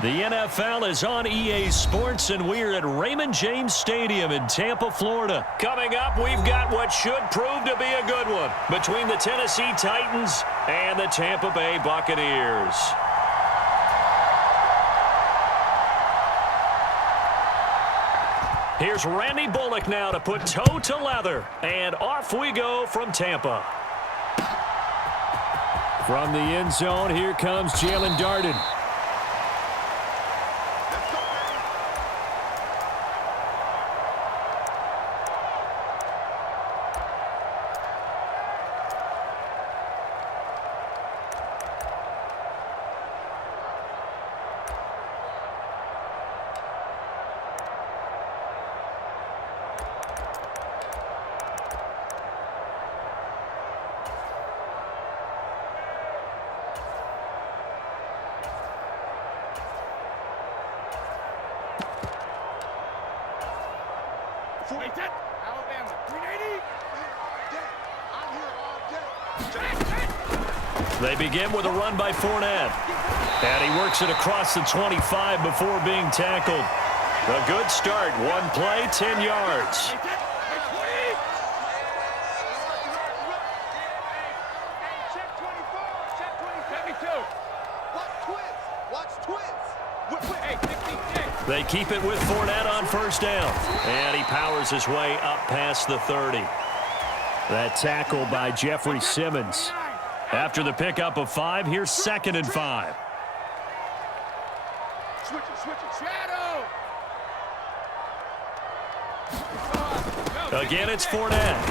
The NFL is on EA Sports, and we're at Raymond James Stadium in Tampa, Florida. Coming up, we've got what should prove to be a good one between the Tennessee Titans and the Tampa Bay Buccaneers. Here's Randy Bullock now to put toe to leather, and off we go from Tampa. From the end zone, here comes Jalen Darden. Alabama, 380. They begin with a run by Fournette. And he works it across the 25 before being tackled. A good start. One play, 10 yards. They keep it with Fournette on first down. And he powers his way up past the 30. That tackle by Jeffrey Simmons. After the pickup of 5, here's 2nd and 5. Switch it, shadow. Again, it's Fournette.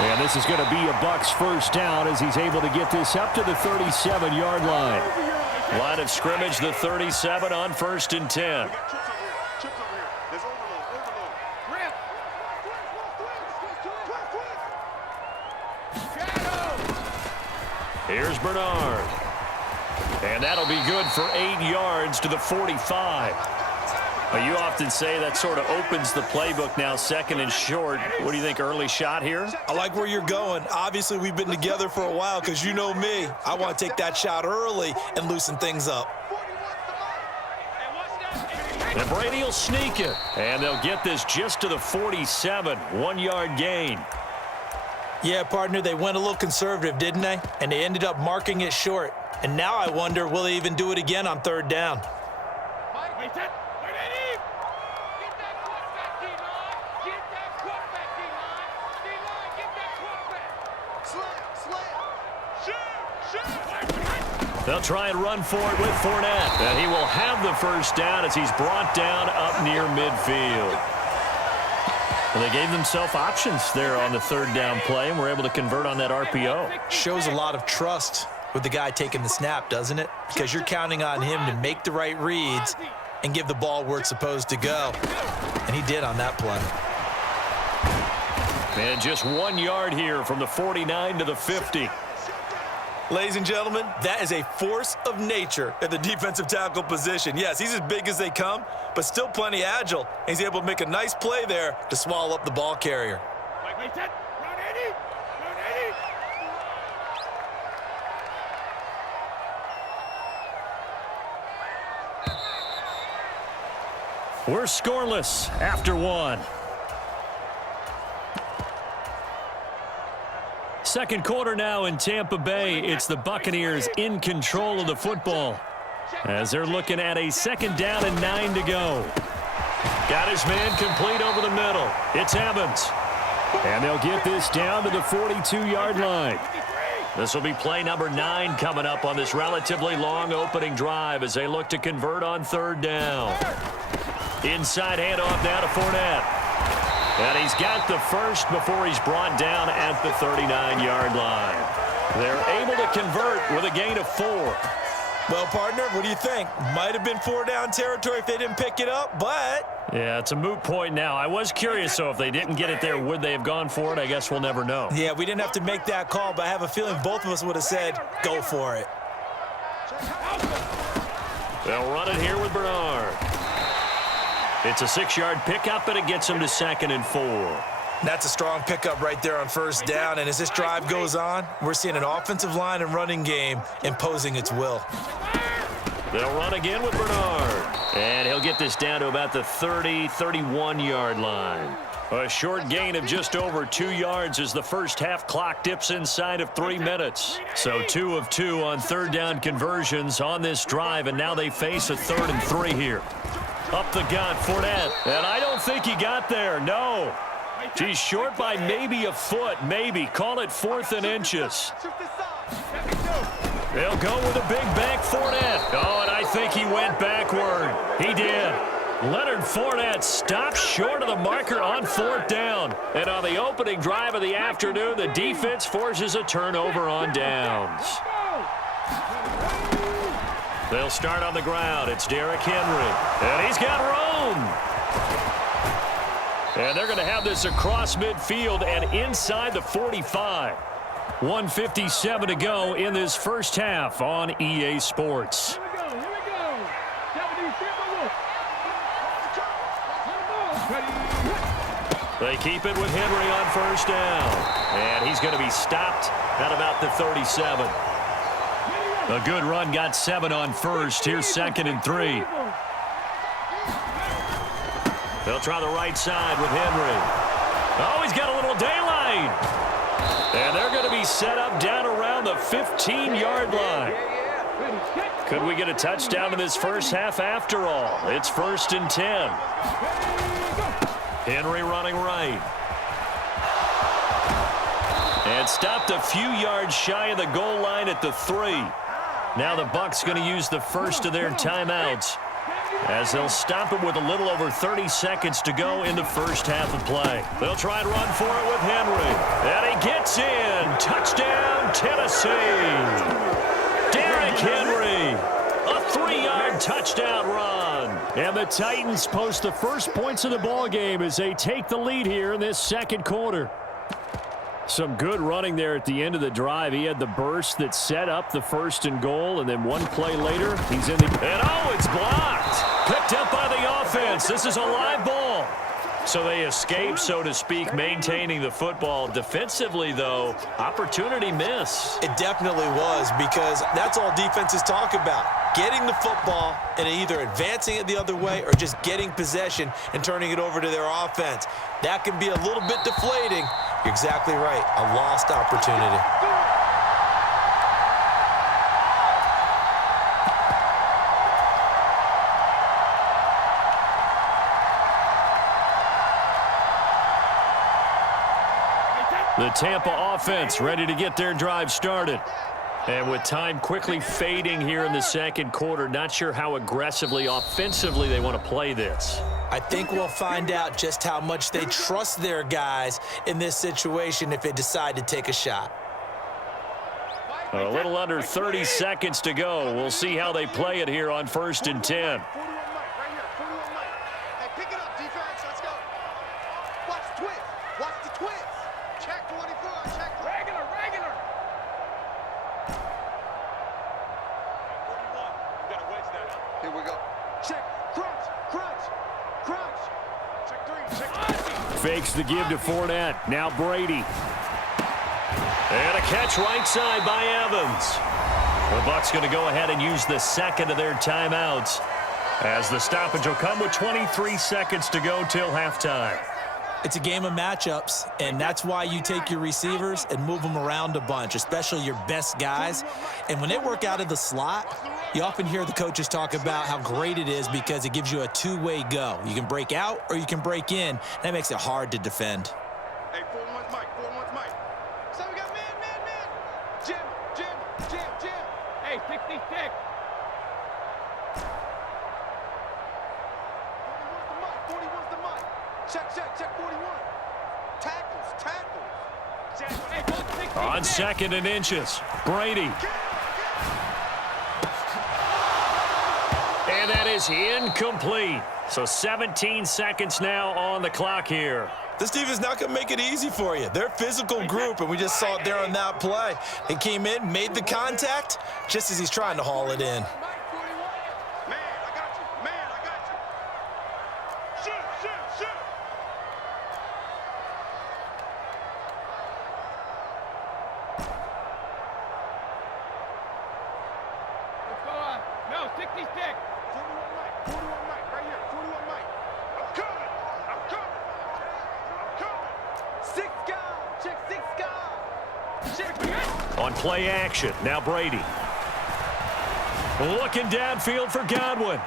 And this is going to be a Bucs first down as he's able to get this up to the 37-yard line. Line of scrimmage, the 37 on 1st and 10. Here's Bernard. And that'll be good for 8 yards to the 45. You often say that sort of opens the playbook now, 2nd and short. What do you think, early shot here? I like where you're going. Obviously, we've been together for a while because you know me. I want to take that shot early and loosen things up. And Brady will sneak it. And they'll get this just to the 47. 1-yard gain. Yeah, partner, they went a little conservative, didn't they? And they ended up marking it short. And now I wonder, will they even do it again on 3rd down? They'll try and run for it with Fournette. And he will have the first down as he's brought down up near midfield. Well, they gave themselves options there on the 3rd down play and were able to convert on that RPO. Shows a lot of trust with the guy taking the snap, doesn't it? Because you're counting on him to make the right reads and give the ball where it's supposed to go. And he did on that play. And just 1 yard here from the 49 to the 50. Ladies and gentlemen, that is a force of nature at the defensive tackle position. Yes, he's as big as they come, but still plenty agile. He's able to make a nice play there to swallow up the ball carrier. We're scoreless after 1. Second quarter now in Tampa Bay. It's the Buccaneers in control of the football as they're looking at a 2nd down and 9 to go. Got his man complete over the middle. It's Evans. And they'll get this down to the 42-yard line. This will be play number 9 coming up on this relatively long opening drive as they look to convert on 3rd down. Inside handoff now to Fournette. And he's got the first before he's brought down at the 39-yard line. They're able to convert with a gain of 4. Well, partner, what do you think? Might have been 4-down territory if they didn't pick it up, but... Yeah, it's a moot point now. I was curious, so if they didn't get it there, would they have gone for it? I guess we'll never know. Yeah, we didn't have to make that call, but I have a feeling both of us would have said, go for it. They'll run it here with Bernard. It's a 6-yard pickup, and it gets him to 2nd and 4. That's a strong pickup right there on 1st down, and as this drive goes on, we're seeing an offensive line and running game imposing its will. They'll run again with Bernard. And he'll get this down to about the 30, 31-yard line. A short gain of just over 2 yards as the first half clock dips inside of 3 minutes. So 2 of 2 on third down conversions on this drive, and now they face a 3rd and 3 here. Up the gut, Fournette. And I don't think he got there, no. He's short by maybe a foot, maybe. Call it 4th and inches. They'll go with a big bank Fournette. Oh, and I think he went backward. He did. Leonard Fournette stopped short of the marker on 4th down. And on the opening drive of the afternoon, the defense forces a turnover on downs. They'll start on the ground. It's Derrick Henry. And he's got room. And they're going to have this across midfield and inside the 45. 1:57 to go in this first half on EA Sports. They keep it with Henry on first down. And he's going to be stopped at about the 37. A good run, got 7 on first. Here's 2nd and 3. They'll try the right side with Henry. Oh, he's got a little daylight. And they're going to be set up down around the 15-yard line. Could we get a touchdown in this first half after all? It's 1st and 10. Henry running right. And stopped a few yards shy of the goal line at the 3. Now the Bucs going to use the first of their timeouts as they'll stop it with a little over 30 seconds to go in the first half of play. They'll try and run for it with Henry. And he gets in. Touchdown, Tennessee. Derrick Henry. A 3-yard touchdown run. And the Titans post the first points of the ball game as they take the lead here in this second quarter. Some good running there at the end of the drive. He had the burst that set up the 1st and goal, and then one play later, he's in the... And oh, it's blocked. Picked up by the offense. This is a live ball. So they escape, so to speak, maintaining the football. Defensively, though, opportunity miss. It definitely was, because that's all defenses talk about. Getting the football and either advancing it the other way or just getting possession and turning it over to their offense. That can be a little bit deflating. You're exactly right. A lost opportunity. The Tampa offense ready to get their drive started. And with time quickly fading here in the second quarter, not sure how aggressively, offensively they want to play this. I think we'll find out just how much they trust their guys in this situation if they decide to take a shot. A little under 30 seconds to go. We'll see how they play it here on 1st and 10. Fakes the give to Fournette. Now Brady. And a catch right side by Evans. The Bucs going to go ahead and use the second of their timeouts as the stoppage will come with 23 seconds to go till halftime. It's a game of matchups, and that's why you take your receivers and move them around a bunch, especially your best guys. And when they work out of the slot, you often hear the coaches talk about how great it is because it gives you a two-way go. You can break out or you can break in. That makes it hard to defend. Hey, 4-1's Mike, 4-1's Mike. So we got man. Jim. Hey, 66. 41's the Mike. Check 41. Tackles. Hey, on 2nd and inches, Brady. And that is incomplete. So 17 seconds now on the clock here. This team is not going to make it easy for you. They're a physical group, and we just saw it there on that play. They came in, made the contact, just as he's trying to haul it in. Man, I got you. Shoot. Let's go. No, stick Safety's pick. 41 Mike. 41 Mike. Right here. 41 Mike. I'm coming. I'm coming. I'm coming. 6 guard. Check 6 guard. Check. On play action, now Brady. Looking downfield for Godwin.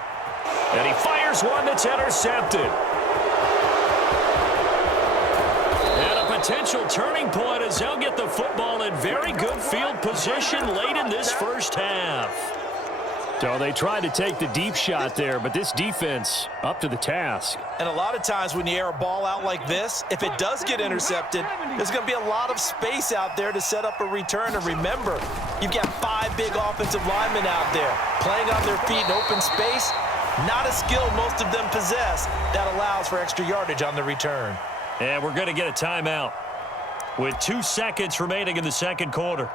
And he fires one that's intercepted. And a potential turning point as they'll get the football in very good field position late in this first half. So they tried to take the deep shot there, but this defense up to the task. And a lot of times when you air a ball out like this, if it does get intercepted, there's going to be a lot of space out there to set up a return. And remember, you've got 5 big offensive linemen out there playing on their feet in open space. Not a skill most of them possess that allows for extra yardage on the return. And we're going to get a timeout with 2 seconds remaining in the second quarter.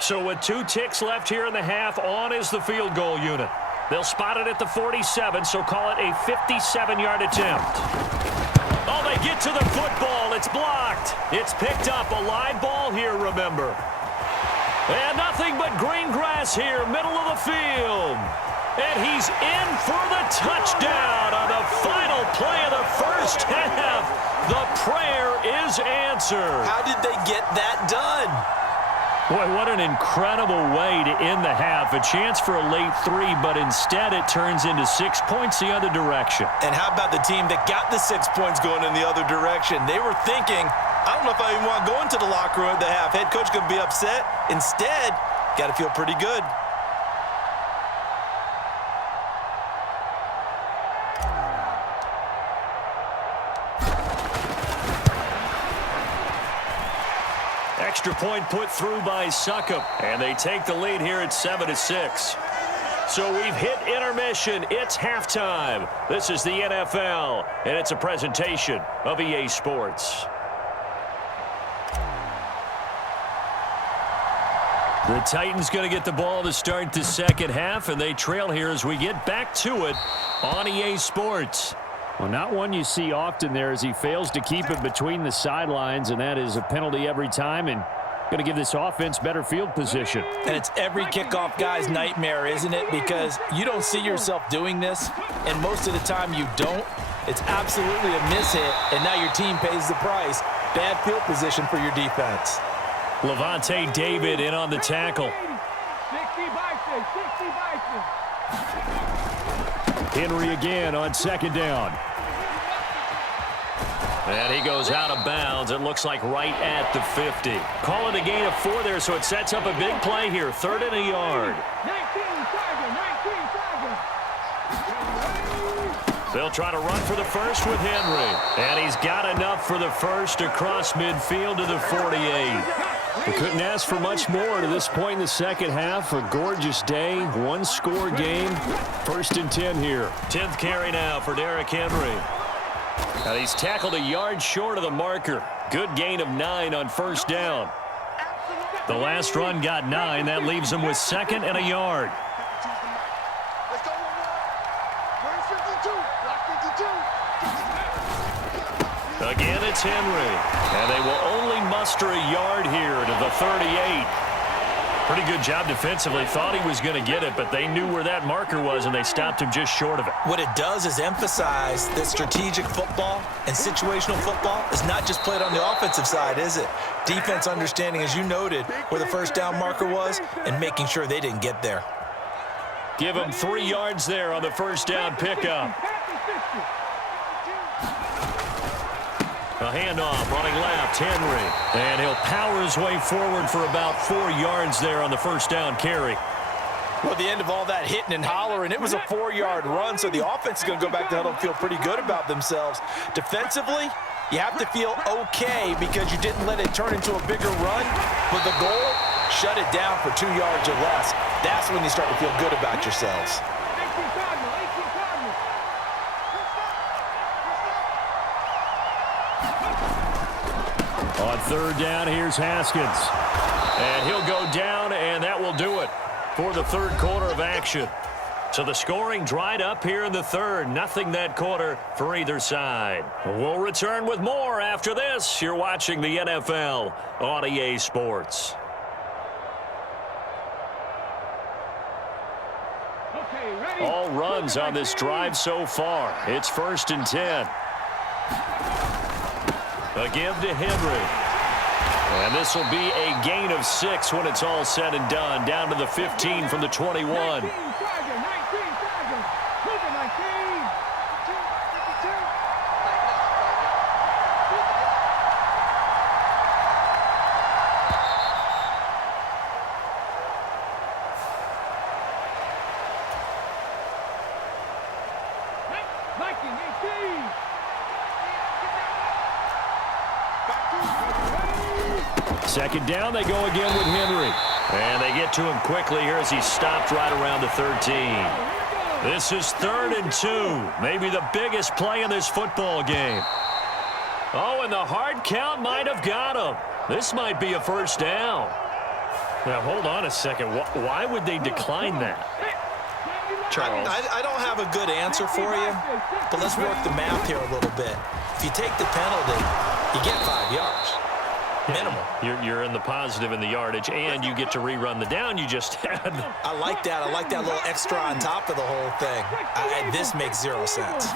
So with 2 ticks left here in the half, on is the field goal unit. They'll spot it at the 47, so call it a 57-yard attempt. Oh, they get to the football. It's blocked. It's picked up. A live ball here, remember. And nothing but green grass here, middle of the field. And he's in for the touchdown on the final play of the first half. The prayer is answered. How did they get that done? Boy, what an incredible way to end the half. A chance for a late 3, but instead it turns into 6 points the other direction. And how about the team that got the 6 points going in the other direction? They were thinking, I don't know if I even want to go into the locker room at the half. Head coach going to be upset. Instead, got to feel pretty good. Extra point put through by Succop, and they take the lead here at 7-6. So we've hit intermission. It's halftime. This is the NFL, and it's a presentation of EA Sports. The Titans going to get the ball to start the second half, and they trail here as we get back to it on EA Sports. Well, not one you see often there as he fails to keep it between the sidelines, and that is a penalty every time and going to give this offense better field position. And it's every kickoff guy's nightmare, isn't it? Because you don't see yourself doing this, and most of the time you don't. It's absolutely a mishit, and now your team pays the price. Bad field position for your defense. Levante David in on the tackle. 60 Bison, 60 Bison. Henry again on second down. And he goes out of bounds. It looks like right at the 50. Call it a gain of 4 there, so it sets up a big play here. 3rd and a yard. 19 They'll try to run for the first with Henry. And he's got enough for the first across midfield to the 48. We couldn't ask for much more to this point in the second half. A gorgeous day, 1-score game. 1st and 10 here. 10th carry now for Derrick Henry. And he's tackled a yard short of the marker. Good gain of 9 on 1st down. The last run got 9. That leaves him with 2nd and a yard. Let's go. Where's 52? Block 52. Again, it's Henry. And they will only muster a yard here to the 38. Pretty good job defensively. Thought he was going to get it, but they knew where that marker was, and they stopped him just short of it. What it does is emphasize that strategic football and situational football is not just played on the offensive side, is it? Defense understanding, as you noted, where the first down marker was and making sure they didn't get there. Give him 3 yards there on the first down pickup. A handoff, running left, Henry. And he'll power his way forward for about 4 yards there on the first down carry. Well, at the end of all that hitting and hollering, it was a 4-yard run, so the offense is going to go back to huddle and feel pretty good about themselves. Defensively, you have to feel okay because you didn't let it turn into a bigger run, but the goal, shut it down for 2 yards or less. That's when you start to feel good about yourselves. On 3rd down, here's Haskins. And he'll go down, and that will do it for the 3rd quarter of action. So the scoring dried up here in the 3rd. Nothing that quarter for either side. We'll return with more after this. You're watching the NFL on EA Sports. runs on this drive so far. It's 1st and 10. A give to Henry. And this will be a gain of 6 when it's all said and done. Down to the 15 from the 21. Second down, they go again with Henry. And they get to him quickly here as he stopped right around the 13. This is 3rd and 2. Maybe the biggest play in this football game. Oh, and the hard count might have got him. This might be a 1st down. Now, hold on a second. Why would they decline that? Charles? I don't have a good answer for you, but let's work the math here a little bit. If you take the penalty, you get 5 yards. Minimum. You're in the positive in the yardage, and you get to rerun the down you just had. I like that. I like that little extra on top of the whole thing. This makes 0 sense.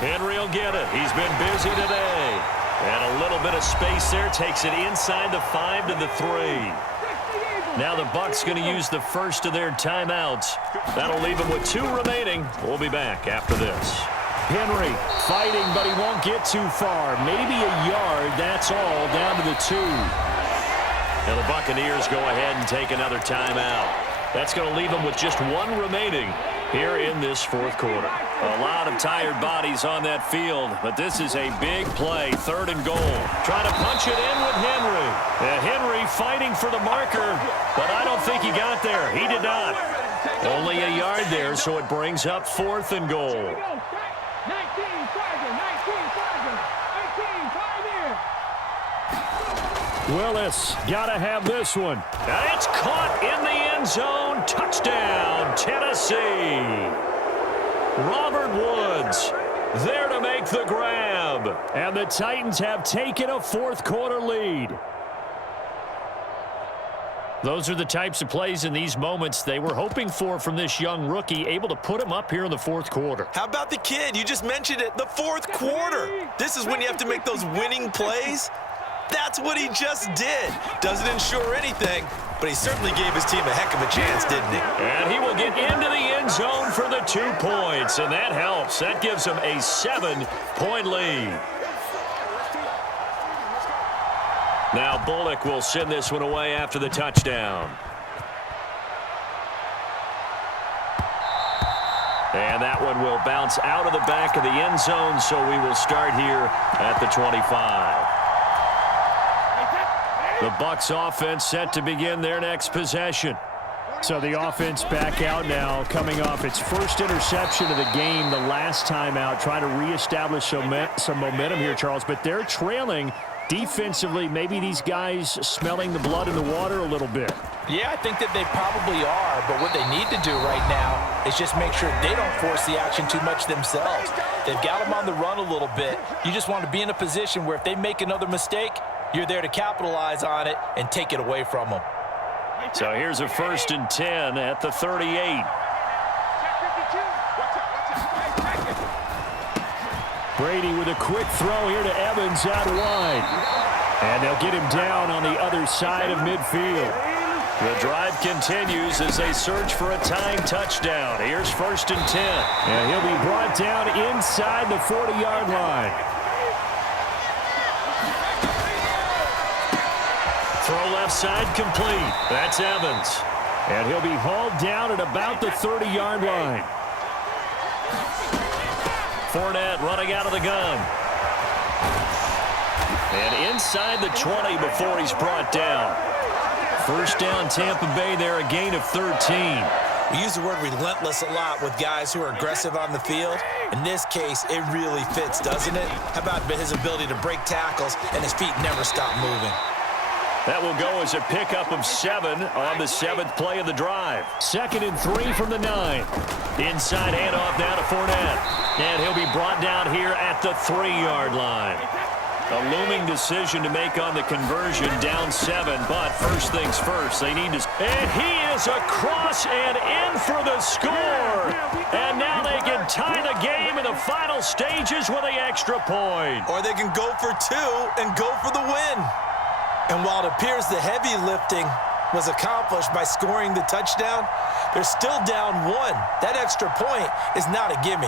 Henry will get it. He's been busy today. And a little bit of space there. Takes it inside the 5 to the 3. Now the Bucs going to use the first of their timeouts. That'll leave them with 2 remaining. We'll be back after this. Henry fighting, but he won't get too far. Maybe a yard, that's all, down to the 2. Now the Buccaneers go ahead and take another timeout. That's going to leave them with just 1 remaining here in this 4th quarter. A lot of tired bodies on that field, but this is a big play, 3rd and goal. Trying to punch it in with Henry. Henry fighting for the marker, but I don't think he got there. He did not. Only a yard there, so it brings up 4th and goal. Willis got to have this one. And it's caught in the end zone. Touchdown, Tennessee. Robert Woods there to make the grab. And the Titans have taken a 4th quarter lead. Those are the types of plays in these moments they were hoping for from this young rookie, able to put him up here in the 4th quarter. How about the kid? You just mentioned it, the 4th quarter. This is when you have to make those winning plays. That's what he just did. Doesn't ensure anything, but he certainly gave his team a heck of a chance, didn't he? And he will get into the end zone for the 2 points, and that helps. That gives him a 7-point lead. Now Bullock will send this one away after the touchdown. And that one will bounce out of the back of the end zone, so we will start here at the 25. The Bucs offense set to begin their next possession. So the offense back out now, coming off its first interception of the game the last time out, trying to reestablish some momentum here, Charles. But they're trailing defensively. Maybe these guys smelling the blood in the water a little bit. Yeah, I think that they probably are, but what they need to do right now is just make sure they don't force the action too much themselves. They've got them on the run a little bit. You just want to be in a position where if they make another mistake, you're there to capitalize on it and take it away from them. So here's a 1st and 10 at the 38. Brady with a quick throw here to Evans out wide. And they'll get him down on the other side of midfield. The drive continues as they search for a tying touchdown. Here's 1st and 10. And he'll be brought down inside the 40-yard line. Throw left side complete. That's Evans. And he'll be hauled down at about the 30-yard line. Fournette running out of the gun. And inside the 20 before he's brought down. 1st down Tampa Bay there, a gain of 13. We use the word relentless a lot with guys who are aggressive on the field. In this case, it really fits, doesn't it? How about his ability to break tackles and his feet never stop moving? That will go as a pickup of 7 on the 7th play of the drive. 2nd and 3 from the 9. Inside handoff now to Fournette. And he'll be brought down here at the 3-yard line. A looming decision to make on the conversion, down 7, but first things first, they need to... And he is across and in for the score. And now they can tie the game in the final stages with the extra point. Or they can go for 2 and go for the win. And while it appears the heavy lifting was accomplished by scoring the touchdown, they're still down 1. That extra point is not a gimme.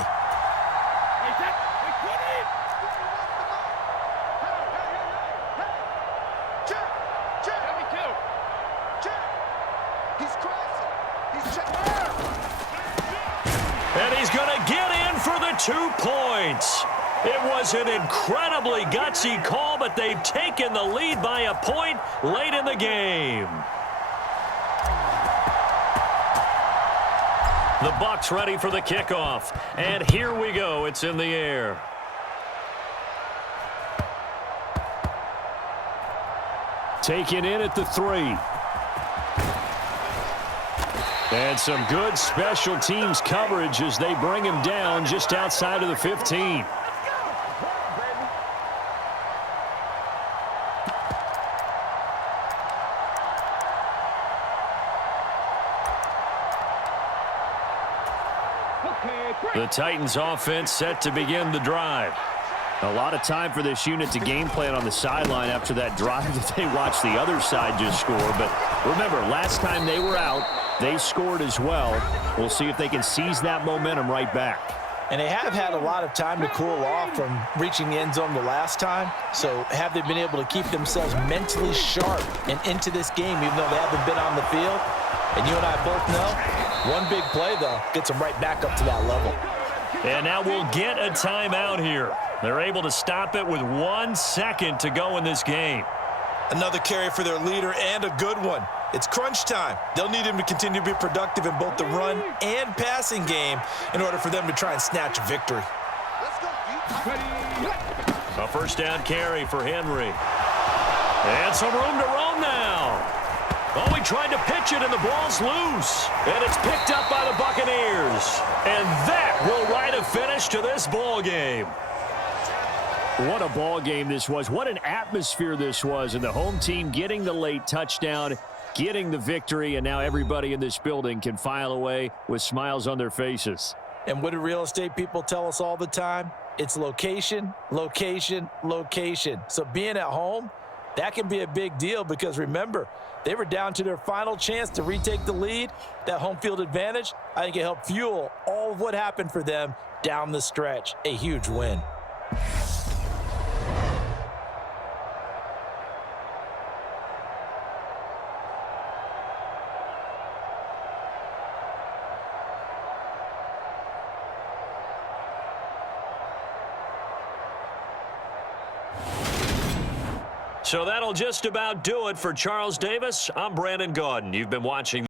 And he's going to get in for the 2 points. It was an incredibly gutsy call, but they've taken the lead by a point late in the game. The Bucs ready for the kickoff. And here we go. It's in the air. Taken in at the 3. And some good special teams coverage as they bring him down just outside of the 15. The Titans offense set to begin the drive. A lot of time for this unit to game plan on the sideline after that drive that they watched the other side just score. But remember, last time they were out, they scored as well. We'll see if they can seize that momentum right back. And they have had a lot of time to cool off from reaching the end zone the last time. So have they been able to keep themselves mentally sharp and into this game even though they haven't been on the field? And you and I both know, one big play, though, gets them right back up to that level. And now we'll get a timeout here. They're able to stop it with 1 second to go in this game. Another carry for their leader and a good one. It's crunch time. They'll need him to continue to be productive in both the run and passing game in order for them to try and snatch a victory. A first down carry for Henry. And some room to roam now. Oh, he tried to pitch it, and the ball's loose. And it's picked up by the Buccaneers. And that will write a finish to this ball game. What a ball game this was. What an atmosphere this was. And the home team getting the late touchdown, getting the victory, and now everybody in this building can file away with smiles on their faces. And what do real estate people tell us all the time? It's location, location, location. So being at home, that can be a big deal because, remember, they were down to their final chance to retake the lead. That home field advantage, I think it helped fuel all of what happened for them down the stretch. A huge win. So that'll just about do it for Charles Davis. I'm Brandon Gaudin. You've been watching